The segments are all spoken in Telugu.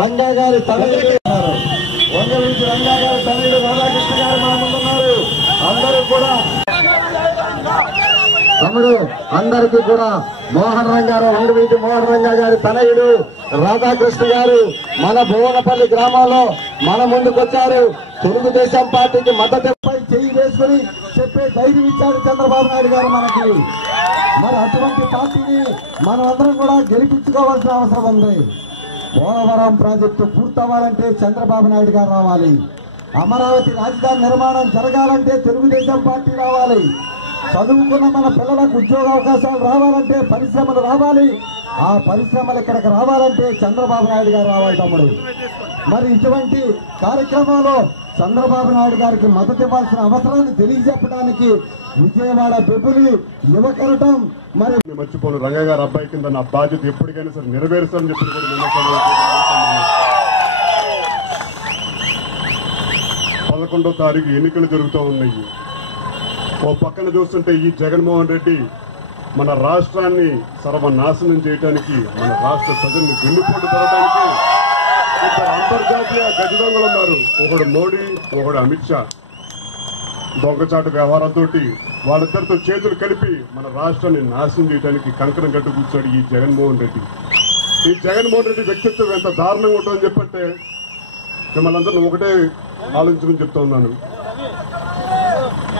రంగా గారి తనయుడు వంగవీటి రంగా గారి తనయుడు రాధాకృష్ణ గారు మన ముందున్నారు. అందరూ కూడా తమ్ముడు అందరికీ కూడా మోహన్ రంగారావు వంగవీటి మోహన్ రంగా గారి తనయుడు రాధాకృష్ణ గారు మన భువనపల్లి గ్రామంలో మన ముందుకొచ్చారు. తెలుగుదేశం పార్టీకి మద్దతుపై చేయి వేసుకుని చెప్పే ధైర్యం ఇచ్చారు చంద్రబాబు నాయుడు గారు మనకి. మరి అటువంటి పార్టీని మనమందరం కూడా గెలిపించుకోవాల్సిన అవసరం ఉంది. పోలవరం ప్రాజెక్టు పూర్తవ్వాలంటే చంద్రబాబు నాయుడు గారు రావాలి. అమరావతి రాజధాని నిర్మాణం జరగాలంటే తెలుగుదేశం పార్టీ రావాలి. చదువుకున్న మన పిల్లలకు ఉద్యోగ అవకాశాలు రావాలంటే పరిశ్రమలు రావాలి. ఆ పరిశ్రమలు ఇక్కడికి రావాలంటే చంద్రబాబు నాయుడు గారు రావాలి తమ్ముడు. మరి ఇటువంటి కార్యక్రమంలో చంద్రబాబు నాయుడు గారికి మద్దతు ఇవ్వాల్సిన అవసరాన్ని తెలియజెప్పడానికి విజయవాడ బెబ్బులి యువకరటం మరి మర్చిపోను రంగా గారి అబ్బాయి కింద నా బాధ్యత ఎప్పటికైనా సరే నెరవేరుస్తానని చెప్పి కూడా 11వ తారీఖు ఎన్నికలు జరుగుతూ ఉన్నాయి. ఓ పక్కన చూస్తుంటే ఈ జగన్మోహన్ రెడ్డి మన రాష్ట్రాన్ని సర్వనాశనం చేయడానికి, మన రాష్ట్ర ప్రజల్ని వెన్నుపోటు పడటానికి ఇద్దరు అంతర్జాతీయ గజదొంగలు ఉన్నారు. ఒకడు మోడీ, ఒకడు అమిత్ షా. దొంగచాటు వ్యవహారంతో వాళ్ళిద్దరితో చేతులు కలిపి మన రాష్ట్రాన్ని నాశనం చేయడానికి కంకణం కట్టు కూర్చోడు ఈ జగన్మోహన్ రెడ్డి. ఈ జగన్మోహన్ రెడ్డి వ్యక్తిత్వం ఎంత దారుణంగా ఉంటుందని చెప్పంటే మిమ్మల్ని అందరినీ ఒకటే ఆలోచించమని చెప్తా ఉన్నాను.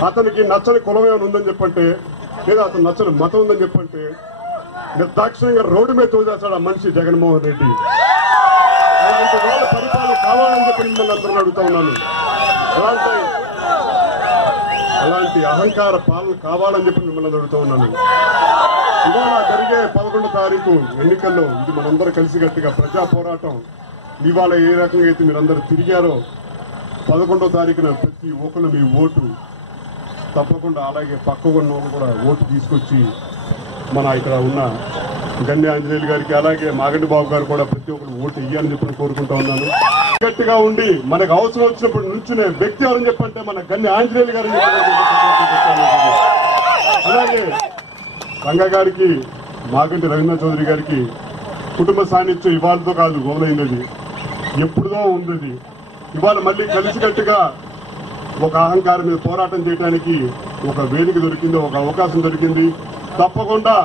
అతనికి నచ్చని కులం ఏమైనా ఉందని చెప్పంటే, లేదా అతను నచ్చని మతం ఉందని చెప్పంటే నిర్దాక్షిణ్యంగా రోడ్డు మీద తోచేస్తాడు ఆ మనిషి జగన్మోహన్ రెడ్డి. అలాంటి వాళ్ళ పరిపాలన కావాలని చెప్పి మిమ్మల్ని అందరినీ అడుగుతా ఉన్నాను. అలాంటి అహంకార పాలన కావాలని చెప్పి మిమ్మల్ని అడుగుతా ఉన్నాను. ఇవాళ జరిగే 11వ తారీఖు ఎన్నికల్లో ఇది మనందరూ కలిసికట్టుగా ప్రజా పోరాటం. ఇవాళ ఏ రకంగా అయితే మీరందరూ తిరిగారో 11వ తారీఖున ప్రతి ఒక్కరు మీ ఓటు తప్పకుండా, అలాగే పక్క ఉన్న వాళ్ళు కూడా ఓటు తీసుకొచ్చి మన ఇక్కడ ఉన్న గండి ఆంజనేయులు గారికి అలాగే మాగంటి బాబు గారు కూడా ప్రతి ఒక్కరు ఓటు ఇవ్వాలని చెప్పి కోరుకుంటా ఉన్నాను. గట్టిగా ఉండి మనకు అవసరం వచ్చినప్పుడు నుంచునే వ్యక్తి ఎవరని చెప్పంటే మన గండి ఆంజనేయులు గారిని. అలాగే రంగా గారికి, మాగంటి రవీంద్ర చౌదరి గారికి కుటుంబ సాన్నిధ్యం ఇవాళతో కాదు మొదలైనది, ఎప్పుడుదో ఉంది. ఇవాళ మళ్ళీ కలిసికట్టుగా ఒక అహంకారం మీద పోరాటం చేయడానికి ఒక వేదిక దొరికింది, ఒక అవకాశం దొరికింది. తప్పకుండా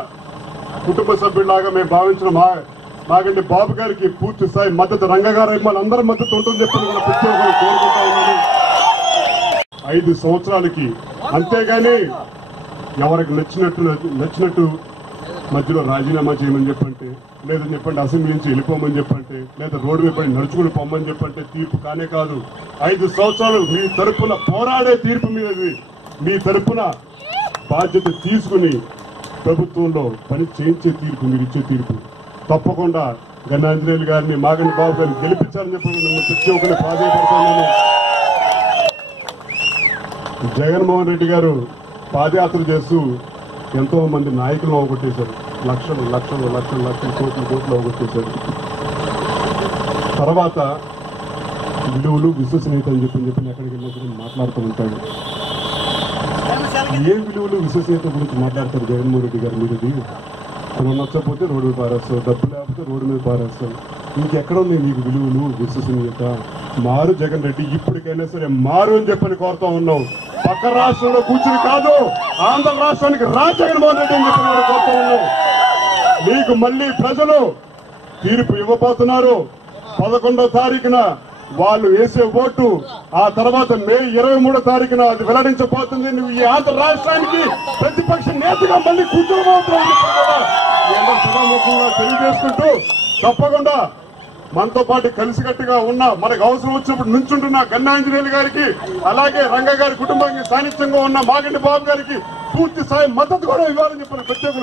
కుటుంబ సభ్యులాగా మేము భావించిన మాగంటి బాబు గారికి పూర్తి స్థాయి మద్దతు, రంగా గారు మనందరి మద్దతు ఉంటుందని చెప్పి కూడా ప్రతి ఒక్కరు కోరుకుంటా ఉన్నాను 5 సంవత్సరాలకి. అంతేగాని ఎవరికి నచ్చినట్టు మధ్యలో రాజీనామా చేయమని చెప్పంటే, లేదని చెప్పండి అసెంబ్లీ నుంచి వెళ్ళిపోమని చెప్పంటే, లేదా రోడ్డు మీద పడి నడుచుకుని పొమ్మని చెప్పంటే తీర్పు కానే కాదు. 5 సంవత్సరాలు మీ తరపున పోరాడే తీర్పు మీది. మీ తరపున బాధ్యత తీసుకుని ప్రభుత్వంలో పని చేయించే తీర్పు మీరు ఇచ్చే తీర్పు. తప్పకుండా గండి ఆంజనేయులు గారిని, మాగంటి బాబు గారిని గెలిపించాలని చెప్పి ప్రతి ఒక్కరిని ప్రాధాన్యపడుతున్నాను. జగన్మోహన్ రెడ్డి గారు పాదయాత్ర చేస్తూ ఎంతో మంది నాయకులను అవగొట్టేశారు. లక్షలు కోట్లు అవగొట్టేశారు. తర్వాత విలువలు, విశ్వసనీయత అని చెప్పి ఎక్కడికి వెళ్ళినప్పుడు మాట్లాడుతూ ఉంటాడు. ఏ విలువలు, విశ్వసనీయత గురించి మాట్లాడతారు జగన్మోహన్ రెడ్డి గారు? మీరు కులం నచ్చకపోతే రోడ్డు మీద పారేస్తారు, డబ్బు లేకపోతే రోడ్డు మీద పారేస్తారు. ఇంకెక్కడ ఉన్నాయి నీకు విలువలు విశ్వసనీయత? మారు జగన్ రెడ్డి, ఇప్పటికైనా సరే మారు అని చెప్పని కోరుతా ఉన్నాం. పక్క రాష్ట్రంలో కూర్చుని కాదు, ఆంధ్ర రాష్ట్రానికి జగన్మోహన్ రెడ్డి అని చెప్పని కోరుతా ఉన్నాం. నీకు మళ్ళీ ప్రజలు తీర్పు ఇవ్వబోతున్నారు. 11వ తారీఖున వాళ్ళు వేసే ఓటు, ఆ తర్వాత మే 23వ తారీఖున అది వెల్లడించబోతుంది. నువ్వు ఈ ఆంధ్ర రాష్ట్రానికి ప్రతిపక్ష నేతగా మళ్ళీ కూర్చోబోతున్నావు తెలియజేసుకుంటూ, తప్పకుండా మనతో పాటు కలిసికట్టుగా ఉన్న, మనకు అవసరం వచ్చినప్పుడు నుంచుంటున్న గన్నాంజనేయులు గారికి, అలాగే రంగ గారి కుటుంబానికి సాన్నిధ్యంగా ఉన్న మాగంటి బాబు గారికి పూర్తి స్థాయి మద్దతు కూడా ఇవ్వాలని చెప్పిన ప్రత్యేక